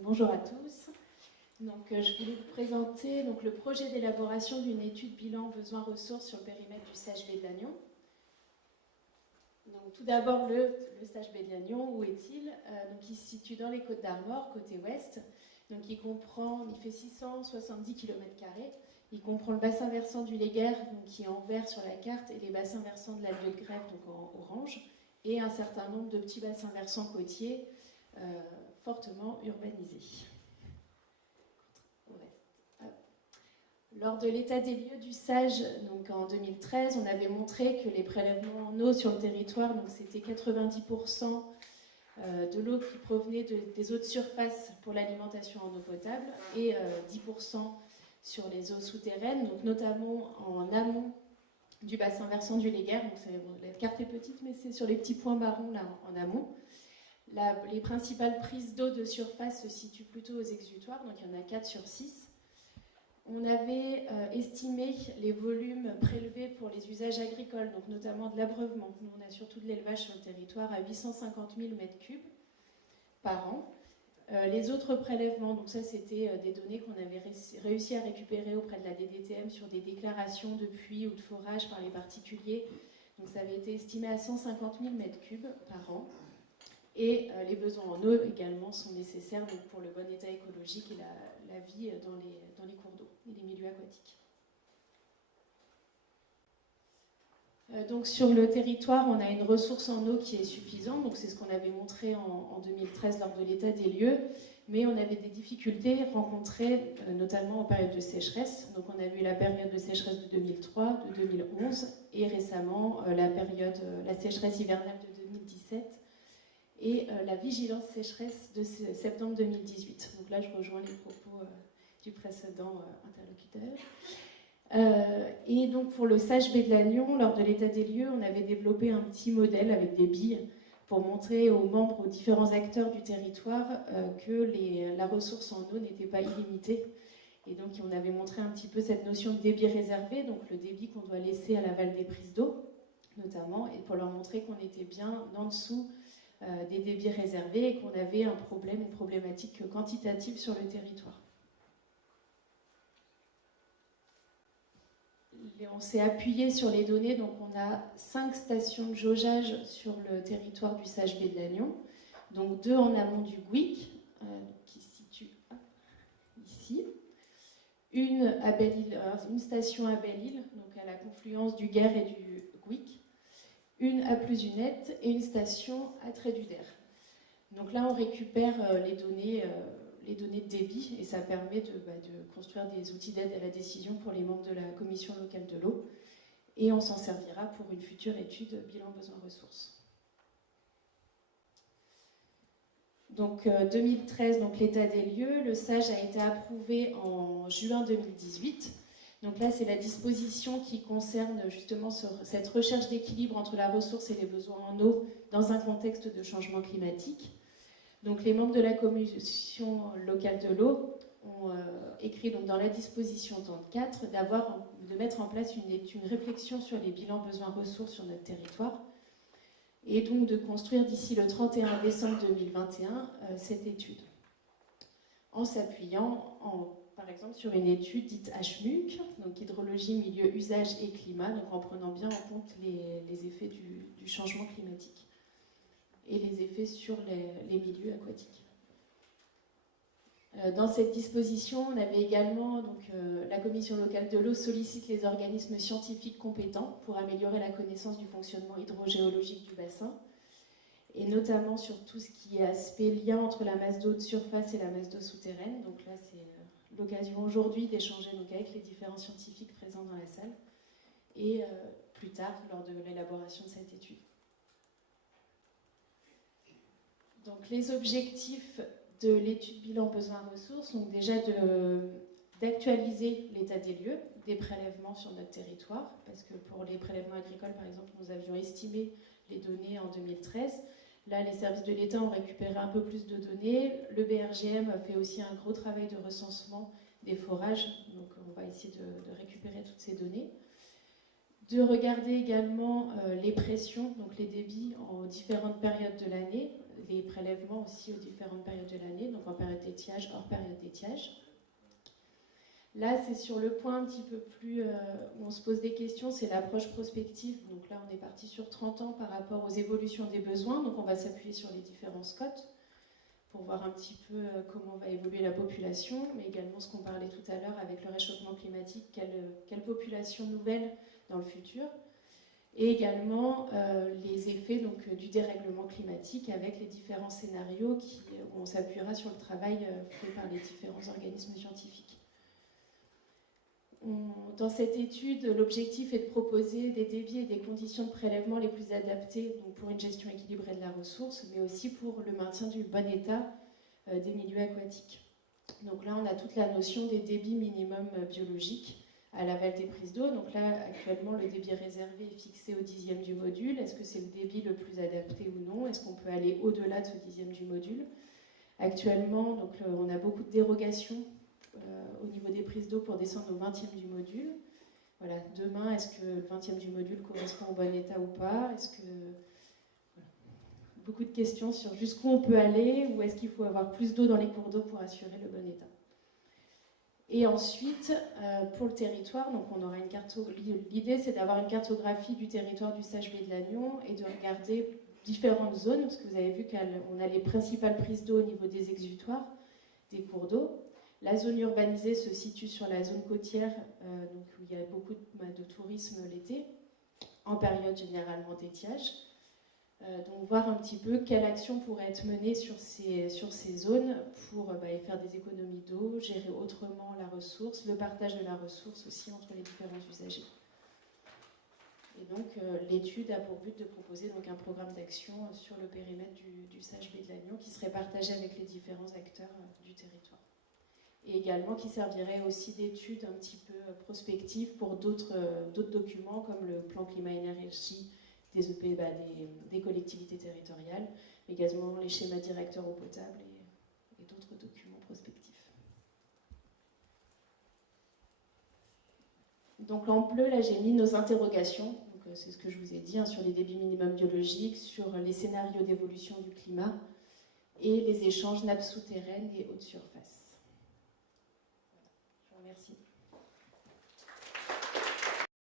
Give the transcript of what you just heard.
Bonjour à tous. Je voulais vous présenter le projet d'élaboration d'une étude bilan besoins-ressources sur le périmètre du SAGB de Lannion. Tout d'abord, le SAGB de Lannion, où est-il? Il se situe dans les Côtes d'Armor, côté ouest. Il fait 670 km². Il comprend le bassin versant du Léguerre, qui est en vert sur la carte, et les bassins versants de la Vieux-de-Grève, en orange, et un certain nombre de petits bassins versants côtiers fortement urbanisés. Lors de l'état des lieux du SAGE, en 2013, on avait montré que les prélèvements en eau sur le territoire, c'était 90% de l'eau qui provenait des eaux de surface pour l'alimentation en eau potable et 10% sur les eaux souterraines, notamment en amont du bassin versant du Léguerre. La carte est petite, mais c'est sur les petits points marrons là en amont. Les principales prises d'eau de surface se situent plutôt aux exutoires, il y en a 4 sur 6. On avait estimé les volumes prélevés pour les usages agricoles, notamment de l'abreuvement. Nous, on a surtout de l'élevage sur le territoire à 850 000 m3 par an. Les autres prélèvements, ça c'était des données qu'on avait réussi à récupérer auprès de la DDTM sur des déclarations de puits ou de forage par les particuliers. Ça avait été estimé à 150 000 m3 par an. Et les besoins en eau également sont nécessaires pour le bon état écologique et la vie dans les cours d'eau et les milieux aquatiques. Sur le territoire, on a une ressource en eau qui est suffisante, c'est ce qu'on avait montré en 2013 lors de l'état des lieux, mais on avait des difficultés rencontrées notamment en période de sécheresse. On a vu la période de sécheresse de 2003, de 2011 et récemment la sécheresse hivernale de 2017 et la vigilance sécheresse de septembre 2018. Là, je rejoins les propos du précédent interlocuteur. Et pour le SAGB de Lannion, lors de l'état des lieux, on avait développé un petit modèle avec des billes pour montrer aux membres, aux différents acteurs du territoire que la ressource en eau n'était pas illimitée. Et on avait montré un petit peu cette notion de débit réservé, le débit qu'on doit laisser à l'aval des prises d'eau, notamment, et pour leur montrer qu'on était bien en dessous des débits réservés et qu'on avait une problématique quantitative sur le territoire. On s'est appuyé sur les données, on a 5 stations de jaugeage sur le territoire du SAGB de Lannion, 2 en amont du Gouic, qui se situe ici, une station à Belle-Île, à la confluence du Guer et du Gouic, une à Plusunette et une station à Tréduder. Là, on récupère les données de débit et ça permet de construire des outils d'aide à la décision pour les membres de la commission locale de l'eau et on s'en servira pour une future étude bilan besoins-ressources. 2013, l'état des lieux, le SAGE a été approuvé en juin 2018. Là, c'est la disposition qui concerne justement cette recherche d'équilibre entre la ressource et les besoins en eau dans un contexte de changement climatique. Les membres de la commission locale de l'eau ont écrit dans la disposition 34 de mettre en place une réflexion sur les bilans besoins-ressources sur notre territoire et de construire d'ici le 31 décembre 2021 cette étude en s'appuyant par exemple sur une étude dite HMUC, hydrologie, milieu, usage et climat, en prenant bien en compte les effets du changement climatique et les effets sur les milieux aquatiques. Dans cette disposition, on avait également, la commission locale de l'eau sollicite les organismes scientifiques compétents pour améliorer la connaissance du fonctionnement hydrogéologique du bassin, et notamment sur tout ce qui est aspect lien entre la masse d'eau de surface et la masse d'eau souterraine. Là, c'est l'occasion aujourd'hui d'échanger avec les différents scientifiques présents dans la salle, et plus tard, lors de l'élaboration de cette étude. Les objectifs de l'étude bilan besoins-ressources sont déjà d'actualiser l'état des lieux des prélèvements sur notre territoire, parce que pour les prélèvements agricoles, par exemple, nous avions estimé les données en 2013. Là, les services de l'État ont récupéré un peu plus de données. Le BRGM a fait aussi un gros travail de recensement des forages, on va essayer de récupérer toutes ces données. De regarder également les pressions, les débits aux différentes périodes de l'année, les prélèvements aussi aux différentes périodes de l'année, en période d'étiage, hors période d'étiage. Là, c'est sur le point un petit peu plus où on se pose des questions, c'est l'approche prospective. Donc là, on est parti sur 30 ans par rapport aux évolutions des besoins. Donc on va s'appuyer sur les différents SCOT pour voir un petit peu comment va évoluer la population, mais également ce qu'on parlait tout à l'heure avec le réchauffement climatique, quelle population nouvelle dans le futur, et également les effets donc, du dérèglement climatique avec les différents scénarios où on s'appuiera sur le travail fait par les différents organismes scientifiques. Dans cette étude, l'objectif est de proposer des débits et des conditions de prélèvement les plus adaptés donc pour une gestion équilibrée de la ressource, mais aussi pour le maintien du bon état des milieux aquatiques. Donc là, on a toute la notion des débits minimums biologiques à l'aval des prises d'eau. Donc là, actuellement, le débit réservé est fixé au 10e du module. Est-ce que c'est le débit le plus adapté ou non? Est-ce qu'on peut aller au-delà de ce 10e du module? Actuellement, donc, on a beaucoup de dérogations au niveau des prises d'eau pour descendre au 20e du module. Voilà, demain, est-ce que le 20e du module correspond au bon état ou pas? Est-ce que... Voilà. Beaucoup de questions sur jusqu'où on peut aller, ou est-ce qu'il faut avoir plus d'eau dans les cours d'eau pour assurer le bon état. Et ensuite, pour le territoire, donc on aura une l'idée c'est d'avoir une cartographie du territoire du Sage-Baie de Lannion et de regarder différentes zones, parce que vous avez vu qu'on a les principales prises d'eau au niveau des exutoires, des cours d'eau. La zone urbanisée se situe sur la zone côtière, donc où il y a beaucoup de tourisme l'été, en période généralement d'étiage. Donc voir un petit peu quelle action pourrait être menée sur ces zones pour faire des économies d'eau, gérer autrement la ressource, le partage de la ressource aussi entre les différents usagers. Et donc l'étude a pour but de proposer donc, un programme d'action sur le périmètre du Sage-Baie de Lannion qui serait partagé avec les différents acteurs du territoire. Et également qui servirait aussi d'étude un petit peu prospective pour d'autres documents comme le plan climat-énergie des EP, des collectivités territoriales, mais également les schémas directeurs eau potable et d'autres documents prospectifs. Donc en bleu, là j'ai mis nos interrogations, c'est ce que je vous ai dit, sur les débits minimums biologiques, sur les scénarios d'évolution du climat et les échanges nappes souterraines et hautes surfaces. Voilà. Je vous remercie.